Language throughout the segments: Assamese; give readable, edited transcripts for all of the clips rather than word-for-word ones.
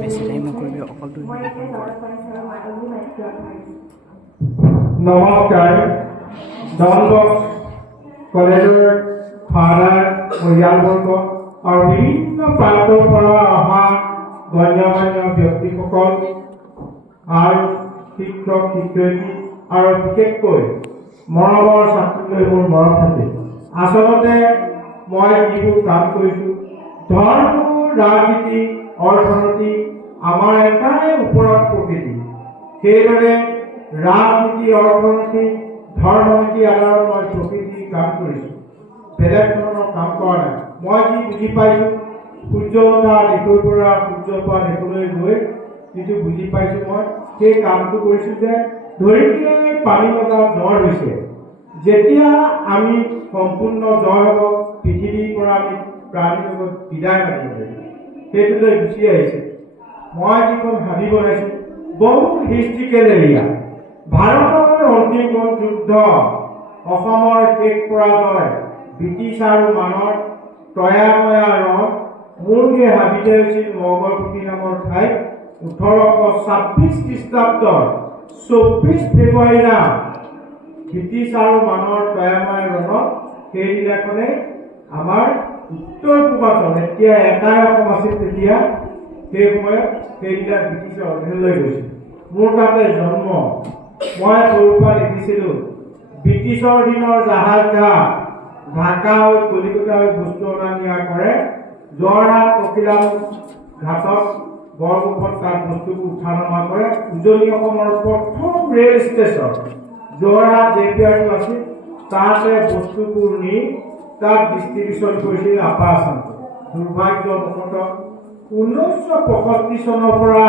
বেছি টাইম নকৰিবি অকল 2 মিনিট কৰ নমস্কাৰ ডনবস্ক কলেজৰ ফাদাৰ পৰিয়ালবৰ্গ আৰু বিভিন্ন প্ৰান্তৰ পৰা অহা গণ্যমান্য ব্যক্তিসকল আৰু শিক্ষক শিক্ষয়িত্ৰী আৰু বিশেষকৈ মৰমৰ ছাত্ৰীলৈ মোৰ মৰম থাকে। আচলতে মই যিবোৰ কাম কৰিছোঁ ধৰ্ম ৰাজনীতি অৰ্থনীতি আমাৰ এটাই ওপৰত প্ৰকৃতি। সেইদৰে ৰাজনীতি অৰ্থনীতি ধৰ্মনীতি আধাৰত মই প্ৰকৃতিৰ কাম কৰিছোঁ, বেলেগ ধৰণৰ কাম কৰা নাই। মই যি বুজি পাইছোঁ সূৰ্য উঠা দেশৰ পৰা সূৰ্য পোৱা দেশলৈ গৈ যিটো বুজি পাইছোঁ মই সেই কামটো কৰিছোঁ যে ধৰিত্ৰীয়ে পানী লগা জ্বৰ হৈছে, যেতিয়া আমি সম্পূৰ্ণ জ্বৰ হ'ব পৃথিৱীৰ পৰা আমি প্ৰাণীৰ লগত বিদায় মাতিব লাগিব, সেইটোলৈ গুচি আহিছে। মই যিখন হাবি বনাইছোঁ বহুত হিষ্ট্ৰিকেল এৰিয়া, ভাৰতৰ অন্তিম যুদ্ধ অসমৰ শেষ পৰাজয় ব্ৰিটিছ আৰু মানৰ তয়াময়া ৰণ মোৰ সেই হাবিতে হৈছিল মগলপুতি নামৰ ঠাইত 1826 খ্ৰীষ্টাব্দৰ 24 ফেব্ৰুৱাৰী ব্ৰিটিছ আৰু মানৰ তয়াময়া ৰণত সেইদিনাখনে আমাৰ উত্তৰ পূৰ্বাঞ্চল এতিয়া এটাই অসম আছিল তেতিয়া সেই সময়ত সেইদিনা ব্ৰিটিছৰ অধীনলৈ গৈছিল। মোৰ তাতে জন্ম। মই সৰুৰ পৰা দেখিছিলোঁ ব্ৰিটিছৰ দিনৰ জাহাজ ঘাট ঢাকা হৈ কলিকতা হৈ বস্তু অনা নিয়া কৰে, যোৰহাট ককিলাম ঘাটত বৰগোপত তাত বস্তুবোৰ উঠা নমা কৰে। উজনি অসমৰ প্ৰথম ৰেল ষ্টেচন যোৰহাট জেপিআৰটো আছিল, তাতে বস্তুবোৰ নি তাত ডিষ্ট্ৰিবিউশ্যন কৰিছিল আপাৰ আছামত। দুৰ্ভাগ্যবশতঃ 1965 চনৰ পৰা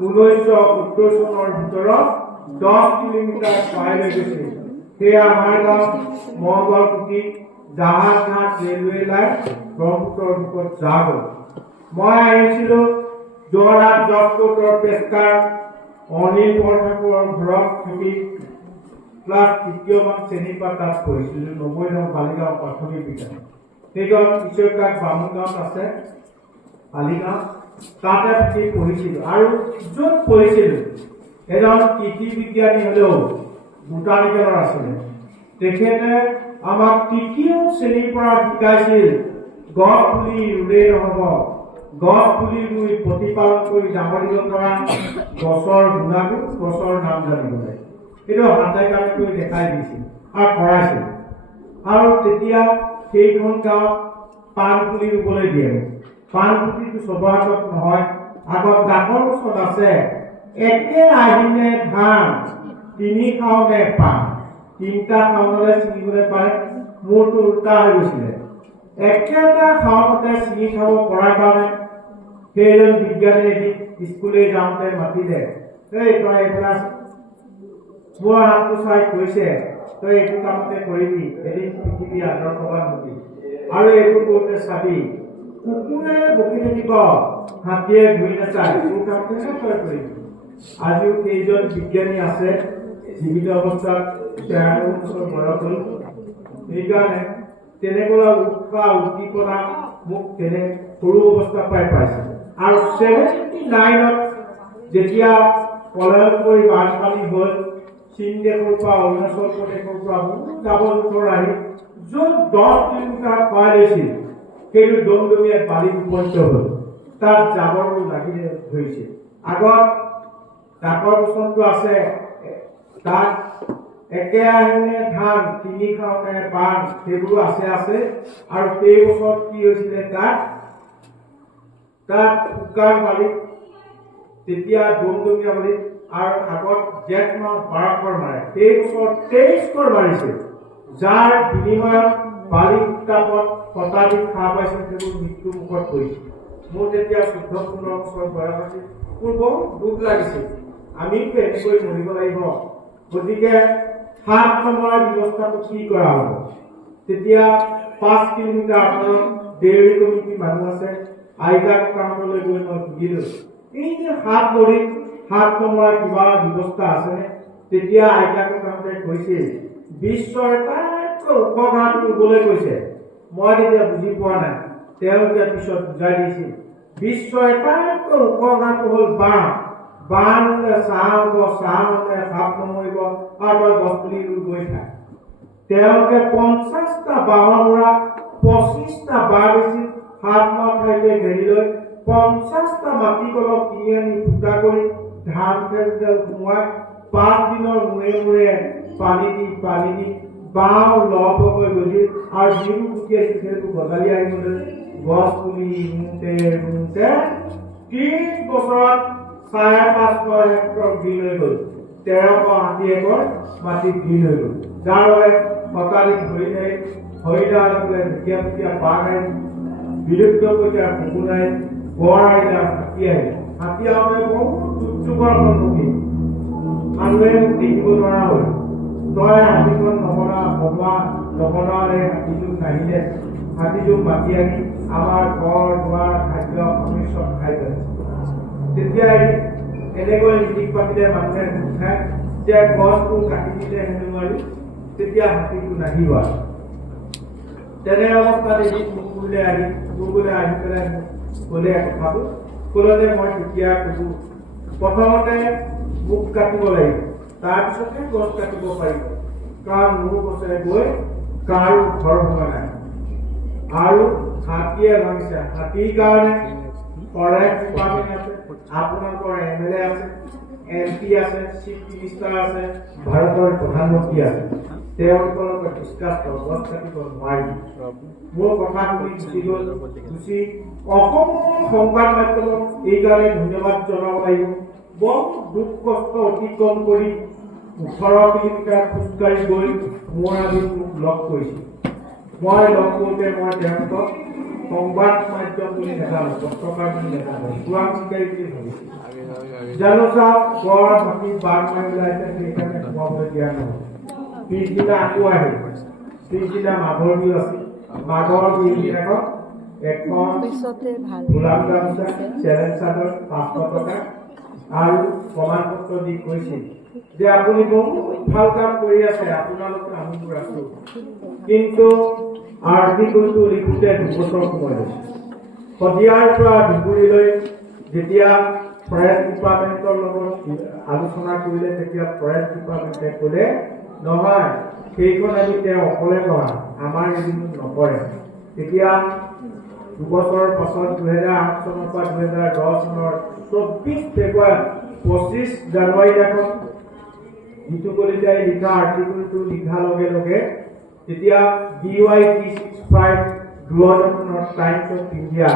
1970 চনৰ ভিতৰত 10 কিলোমিটাৰ খোৱাই লৈ গৈছিল। সেয়া আমাৰ গাঁও মগলপুতি জাহাজ ঘাট ৰেলৱে লাইন ব্ৰহ্মপুত্ৰৰ বুকত যা গ'ল। মই আহিছিলোঁ যোৰহাট জজকোৰ্টৰ পেছকাৰ অনিল বৰঠাকুৰৰ ঘৰত থাকি ক্লাছ 3মান শ্ৰেণীৰ পৰা তাত পঢ়িছিলোঁ। 90 নং বালিগাঁও প্ৰাথমিক বিদ্যালয়, সেইখন ঈশ্বৰকাক বামুণগাঁৱত আছে বালিগাঁও, তাতে থাকি পঢ়িছিলোঁ। আৰু য'ত পঢ়িছিলোঁ এজন কৃষি বিজ্ঞানী হ'লেও বুটানিকেলৰ আছিলে, তেখেতে আমাক তৃতীয় শ্ৰেণীৰ পৰা শিকাইছিল গছ পুলি ৰুলেই নহ'ব, গছ পুলি ৰুই প্ৰতিপালন কৰি ডাঙৰ দীঘল কৰা, গছৰ গুণাগুণ গছৰ নাম জানিব লাগে, সেইটো হাতে কামে কৰি দেখাই দিছিল আৰু কৰাইছিল। আৰু তেতিয়া সেইখন গাঁৱত পাণ পুলি ৰুবলৈ দিয়ে। পাণ পুলিটো চবৰ হাতত নহয়, আগত ডাঙৰ ওচৰত আছে, একে আহিনে ধান 3 খাওঁতে পাণ, 3টা খাওঁতে ছিঙিবলৈ পাৰে। মোৰটো উল্টা হৈ গৈছিলে, একেটা খাওঁতে ছিঙি খাব পৰাৰ কাৰণে সেইজন বিজ্ঞানী স্কুলে যাওঁতে মাতিলে, এই তই এইবিলাক মোৰ হাতটো চাই কৈছে তই এইটো কামতে কৰিবি, এদিন পৃথিৱী আদৰ্শৱান হবি, আৰু এইটো কৰোঁতে চাবি কুকুৰে বকি থাকিব হাতীয়ে ঘূৰি নাচায়, তোৰ কাম কেনেকৈ তই কৰিবি। আজিও সেইজন বিজ্ঞানী আছে জীৱিত অৱস্থাত, 93 বছৰ বয়স হ'ল। সেইকাৰণে তেনেকুৱা উৎসাহ উদ্দীপনা মোক তেনে সৰু অৱস্থাৰ পৰাই পাইছে। আৰু 79ত যেতিয়া পলায়ন কৰি বানপানী হ'ল, চীন দেশৰ পৰা অৰুণাচল প্ৰদেশৰ পৰা বহুত জাবৰ জোঁথৰ আহি য'ত 10 কিলোমিটাৰ খোৱাই লৈছিল সেইটো দমদমীয়াত বালিত উপনীত হ'ল, তাত জাবৰবোৰ লাগি ধৰিছে। আগত ডাকৰ বচনটো আছে, তাত একে আহিনে ধান 3 খাওঁতে পাণ সেইবোৰ আছে। আৰু সেই বছৰত কি হৈছিলে তাত শুকান বালিত তেতিয়া দমদমীয়া বালিত আৰু আগত জেঠ মাহ 12 কৰ মাৰে, সেই বছৰ 23 কৰ মাৰিছে, যাৰ বিনিময়ত বালি উত্তাপত শতাধিক সাপ পাইছিল, সেইবোৰ মৃত্যু মুখত পৰিছিল। মোৰ তেতিয়া 14-15 বছৰ বয়স আছিল। মোৰ বহুত দুখ লাগিছিল, আমিতো এনেকৈ মৰিব লাগিব, গতিকে সাপ নমৰাৰ ব্যৱস্থাটো কি কৰা হ'ব। তেতিয়া 5 কিলোমিটাৰ আঁতৰত ডেইৰী কমিটি মানুহ আছে, আইতা ককাহঁতলৈ গৈ মই সুধিলোঁ এই যে সাপ নমৰাৰ কিবা ব্যৱস্থা আছেনে। তেতিয়া আইতা ককাহঁতে কৈছিল বিশ্বৰ আটাইতকৈ ওখ ঘাট ৰুবলৈ কৈছে। মই তেতিয়া বুজি পোৱা নাই, তেওঁলোকে পিছত বুজাই দিছিল বিশ্ব এটাইতকৈ ওখ ঘাট হ'ল বাঁহ। বাঁহ ৰুলে ছাঁ হ'ব, ছাঁ হ'লে সাপ নমৰিব আৰু তই গছ পুলি ৰুই গৈ থাক। তেওঁলোকে 50টা বাঁহৰ মূৰা 25টা বাঁহ বেছি 7 মাহ ঠাইতে ঘেৰি লৈ 50টা মাটি কলহ কিনি আনি ফুটা কৰি ধান খেৰ সোমোৱাই 5 দিনৰ মূৰে মূৰে পানী দি বাঁহ লহ হৈ গজিল আৰু যিবোৰ গুটি আছিল সেইবোৰ গজালি আহিবলৈ গছ পুলি ৰুওঁতে 30 বছৰত 550 হেক্টৰ বিল হৈ গ'ল। 1380 একৰ মাটি বিল হৈ গ'ল। যাৰ বাবে সকালিক হৰিণা বোলে ঢুকীয়া বাঘ আহিল, বিলুপ্ত পৰ্যায়ৰ কুকুৰ আহিল, গড় আহিল আৰু হাতী আহিল। হাতী আহোঁতে বহুত দুৰ্যোগৰ সন্মুখীন, মানুহে দেখিব নোৱাৰা হ'ল। তই হাতীখন নবনোৱাৰে হাতীটোক নাহিলে হাতীটোক মাতি আনি আমাৰ ঘৰ দুৱাৰ খাদ্য আমি চব খাই পেলাইছে। তেতিয়াই এনেকৈ মিটিং পাতিলে মানুহে উঠায় যে গছবোৰ কাটি দিলে হেনো আৰু তেতিয়া হাতীটো নাহিব। তেনে অৱস্থাত এদিন কুকুৰলৈ আহি পেলাই ক'লে কথাটো ক'লতে মই তেতিয়া কৈছোঁ প্ৰথমতে মোক কাটিব লাগিব, তাৰপিছতে গছ কাটিব পাৰিব, কাৰণ মোৰ গছে গৈ কাৰো ঘৰ ভঙা নাই। আৰু হাতীয়ে ভাবিছে হাতীৰ কাৰণে ফৰেষ্ট ডিপাৰ্টমেণ্ট আছে, আপোনালোকৰ MLA আছে, MP আছে, চিফ মিনিষ্টাৰ আছে, ভাৰতৰ প্ৰধানমন্ত্ৰী আছে, তেওঁলোকৰ লগত ডিছকাছ কৰক, গছ কাটিব নোৱাৰি। মোৰ কথা শুনি গুচি অসমৰ সংবাদ মাধ্যমক এইকাৰণে ধন্যবাদ জনাব লাগিব। বৰ দুখ কষ্ট অতিক্ৰম কৰি 18 কিলোমিটাৰ খোজকাঢ়ি গৈ মোৰ আজি মোক লগ কৰিছিল। মই লগ কৰোঁতে মই তেওঁলোকক সংবাদ মাধ্যম বুলি নেজানো, পত্ৰকাৰ বুলি নেজানো, চোৰাং চিকাৰী বুলি ভাবিছোঁ। জানো চাওক গড় মাটি বাঘ মাৰি ওলাইছে, সেইকাৰণে সোমাবলৈ দিয়া নহ'ল। পিছদিনা আকৌ আহিল, পিছদিনা মাঘৰ বিহু আছিল। মাঘৰ বিহু দিনাখন এখন গোলাপ গামোচা চেলেঞ্জ চাদৰ 500 টকা আৰু প্ৰমাণ পত্ৰ দি কৈছিল যে আপুনি বহুত ভাল কাম কৰি আছে, আপোনালোকৰ আমিবোৰ আছো। কিন্তু আৰ্টিকলটো লিখোঁতে 2 বছৰ সময় লৈছে। শদিয়াৰ পৰা ধুবুৰীলৈ যেতিয়া ফৰেষ্ট ডিপাৰ্টমেণ্টৰ লগত আলোচনা কৰিলে তেতিয়া ফৰেষ্ট ডিপাৰ্টমেণ্টে ক'লে নহয় সেইখন আমি তেওঁ অকলে নহয়, আমাৰ এদিন নকৰে। তেতিয়া 2 বছৰৰ পাছত 2008 চনৰ পৰা 2010 চনৰ 24 ফেব্ৰুৱাৰী 25 জানুৱাৰী দিনাখন জিতু কলিতাই লিখা আৰ্টিকলটো লিখাৰ লগে লগে তেতিয়া DY 365 টাইমছ অফ ইণ্ডিয়া